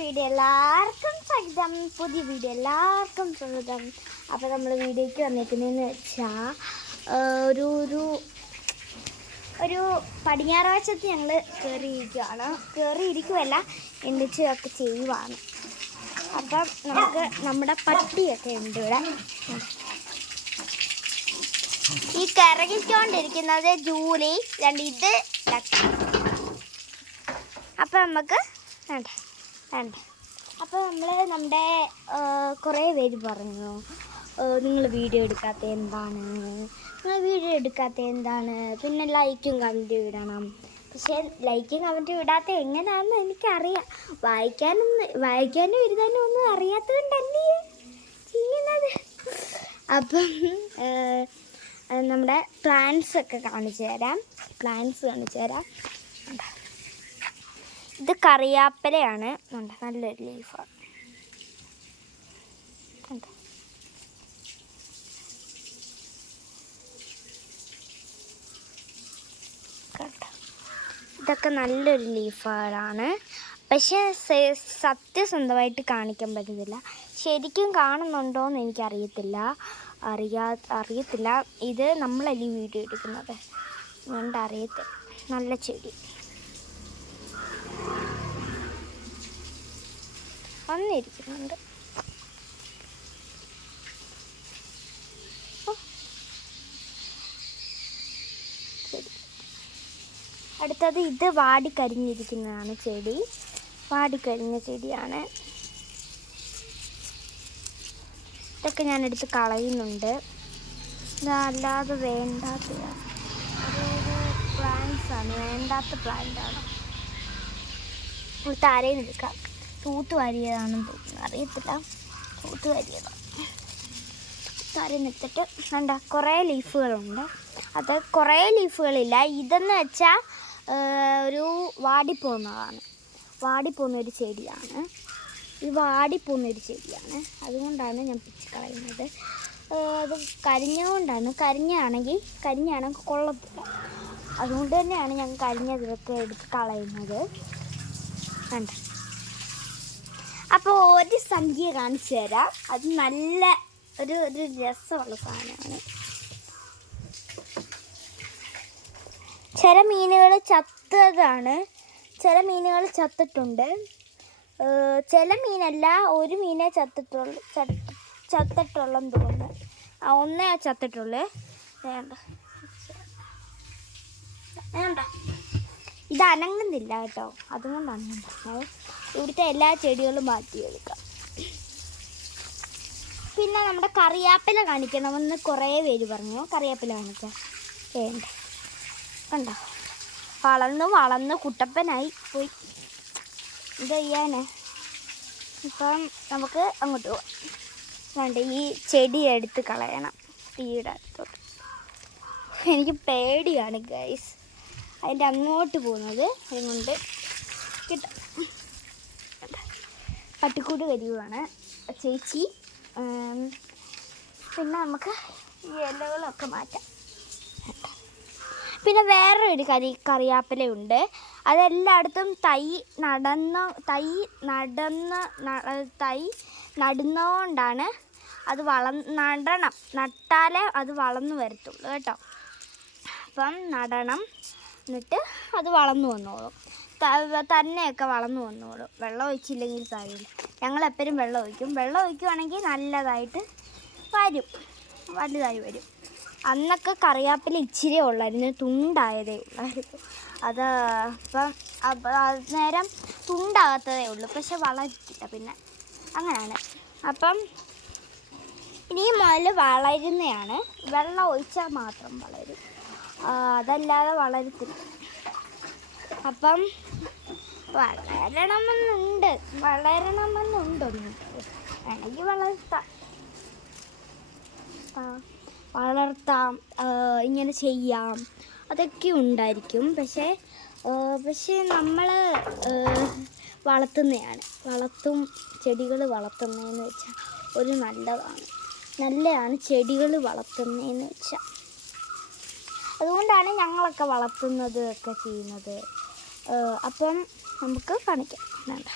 Video എല്ലാവർക്കും സ്വാഗതം. പുതിയ വീഡിയോ എല്ലാവർക്കും സ്വാഗതം. അപ്പോൾ നമ്മൾ വീഡിയോയ്ക്ക് വന്നിരിക്കുന്നതെന്ന് വെച്ചാൽ ഒരു ഒരു ഒരു പടിഞ്ഞാറ് വശത്ത് ഞങ്ങൾ കയറിയിരിക്കുകയാണ് കയറിയിരിക്കുമല്ല എന്നിട്ട് ഒക്കെ ചെയ്യുവാണ്. അപ്പം നമുക്ക് നമ്മുടെ പട്ടിയൊക്കെ ഉണ്ട് ഇവിടെ. ഈ കറങ്ങിക്കൊണ്ടിരിക്കുന്നത് ജൂലൈ രണ്ട് ഇത്. അപ്പം നമുക്ക് വേണ്ട വേണ്ട അപ്പോൾ നമ്മൾ നമ്മുടെ കുറേ പേര് പറഞ്ഞു നിങ്ങൾ വീഡിയോ എടുക്കാത്ത എന്താണ്? നിങ്ങൾ വീഡിയോ എടുക്കാത്ത എന്താണ്? പിന്നെ ലൈക്കും കമന്റ് വിടണം പക്ഷേ ലൈക്കും കമന്റ് വിടാത്ത എങ്ങനെയാണെന്ന് എനിക്കറിയാം. വായിക്കാനും വായിക്കാനും എഴുതാനും ഒന്നും അറിയാത്തതുകൊണ്ടല്ലേ ചെയ്യുന്നത്? അപ്പം നമ്മുടെ പ്ലാൻസ് ഒക്കെ കാണിച്ചു തരാം. പ്ലാൻസ് കാണിച്ചു തരാം? ഇത് കറിയാപ്പലയാണ്. നല്ലൊരു ലീഫാണ്? ഇതൊക്കെ നല്ലൊരു ലീഫുകളാണ് പക്ഷേ സത്യസന്ധമായിട്ട് കാണിക്കാൻ പറ്റുന്നില്ല ശരിക്കും കാണുന്നുണ്ടോ എന്ന് എനിക്കറിയത്തില്ല. അറിയാ അറിയത്തില്ല. ഇത് നമ്മളല്ലേ വീഡിയോ എടുക്കുന്നത്? അതുകൊണ്ട് അറിയത്തില്ല. നല്ല ചെടി. വന്നിരിക്കുന്നുണ്ട്. അടുത്തത് ഇത് വാടിക്കരിഞ്ഞിരിക്കുന്നതാണ് ചെടി. വാടിക്കരിഞ്ഞ ചെടിയാണ്. ഇതൊക്കെ ഞാൻ എടുത്ത് കളയുന്നുണ്ട്. ഇതല്ലാതെ വേണ്ടാത്ത പ്ലാന്റ്സ് ആണ്. വേണ്ടാത്ത പ്ലാന്റ് ആണ്. ഒരു താരയിൽ എടുക്കാം. തൂത്ത് വാരിയതാണെന്ന് തോന്നുന്നു. അറിയത്തില്ല. തൂത്ത് വാരിയതാണ് താരയിൽ നിന്നിട്ട് കണ്ട കുറേ ലീഫുകളുണ്ട്. അത് കുറേ ലീഫുകളില്ല. ഇതെന്ന് വെച്ചാൽ ഒരു വാടിപ്പോകുന്നതാണ് വാടിപ്പോകുന്ന ഒരു ചെടിയാണ്. ഈ വാടിപ്പോകുന്ന ഒരു ചെടിയാണ്. അതുകൊണ്ടാണ് ഞാൻ പിച്ച് കളയുന്നത് അത് കരിഞ്ഞുകൊണ്ടാണ് കരിഞ്ഞാണെങ്കിൽ കരിഞ്ഞാണെങ്കിൽ കൊള്ളത്തില്ല. അതുകൊണ്ട് തന്നെയാണ് ഞാൻ കരിഞ്ഞ ഇതൊക്കെ എടുത്ത് കളയുന്നത്. കണ്ട? അപ്പോൾ ഒരു സംഖ്യ കാണിച്ചു തരാം. അത് നല്ല ഒരു ഒരു രസമുള്ള സാധനമാണ്. ചില മീനുകൾ ചത്തതാണ്. ചില മീനുകൾ ചത്തിട്ടുണ്ട്. ചില മീനല്ല ഒരു മീനെ ചത്തിട്ടുള്ളൂ ചത്തിട്ടുള്ളു തോന്നുന്നു. ആ ഒന്നേ ചത്തിട്ടുള്ളൂ. വേണ്ട. വേണ്ട. ഇത് അനങ്ങുന്നില്ല കേട്ടോ. അതുകൊണ്ടാണ് ഇവിടുത്തെ എല്ലാ ചെടികളും മാറ്റിയെടുക്കാം. പിന്നെ നമ്മുടെ കറിയാപ്പില കാണിക്കണമെന്ന് കുറേ പേര് പറഞ്ഞു. കറിയാപ്പില കാണിക്കാം. വേണ്ട കണ്ടോ? വളർന്ന് വളർന്ന് കുട്ടപ്പനായി പോയി. ഇത് ചെയ്യാനേ ഇപ്പം നമുക്ക് അങ്ങോട്ട് പോവാം. വേണ്ട ഈ ചെടി എടുത്ത് കളയണം. തീയുടെ അടുത്തോട്ട് എനിക്ക് പേടിയാണ് ഗൈസ് അതിന്റെ അങ്ങോട്ട് പോകുന്നത് അതുകൊണ്ട് കിട്ടും പട്ടിക്കൂട് വരികയാണ്. ചേച്ചി പിന്നെ നമുക്ക് ഈ ഇലകളൊക്കെ മാറ്റാം. പിന്നെ വേറൊരു കറി കറിയാപ്പിലയുണ്ട് അതെല്ലായിടത്തും തൈ നടന്ന തൈ നടന്ന തൈ നടുന്നതുകൊണ്ടാണ് അത് വള നടണം. നട്ടാലേ അത് വളർന്നു വരത്തുള്ളൂ കേട്ടോ. അപ്പം നടണം. എന്നിട്ട് അത് വളർന്നു വന്നോളും. തന്നെയൊക്കെ വളർന്നു വന്നോളും. വെള്ളം ഒഴിച്ചില്ലെങ്കിൽ കാര്യമില്ല. ഞങ്ങൾ എപ്പോഴും വെള്ളം ഒഴിക്കും. വെള്ളം ഒഴിക്കുവാണെങ്കിൽ നല്ലതായിട്ട് വരും. വലുതായി വരും. അന്നൊക്കെ കറിയാപ്പില ഇച്ചിരി ഉള്ളായിരുന്നു. തുണ്ടായതേ ഉള്ളായിരുന്നു. അത് ഇപ്പം അന്നേരം തുണ്ടാകാത്തതേ ഉള്ളൂ. പക്ഷെ വളരില്ല പിന്നെ. അങ്ങനെയാണ്. അപ്പം ഇനി മുതൽ വളരുന്നതാണ്. വെള്ളം ഒഴിച്ചാൽ മാത്രം വളരും. അതല്ലാതെ വളരത്തില്ല. അപ്പം വളരണമെന്നുണ്ട്. വളരണമെന്നുണ്ടോ വേണമെങ്കിൽ വളർത്താം. വളർത്താം. ഇങ്ങനെ ചെയ്യാം. അതൊക്കെ ഉണ്ടായിരിക്കും. പക്ഷേ പക്ഷേ നമ്മൾ വളർത്തുന്നതാണ് വളർത്തും ചെടികൾ വളർത്തുന്നതെന്ന് വെച്ചാൽ ഒരു നല്ലതാണ്. നല്ലതാണ് ചെടികൾ വളർത്തുന്നതെന്ന് വെച്ചാൽ അതുകൊണ്ടാണ് ഞങ്ങളൊക്കെ വളർത്തുന്നത് ഒക്കെ ചെയ്യുന്നത്. അപ്പം നമുക്ക് കാണിക്കാം. വേണ്ട.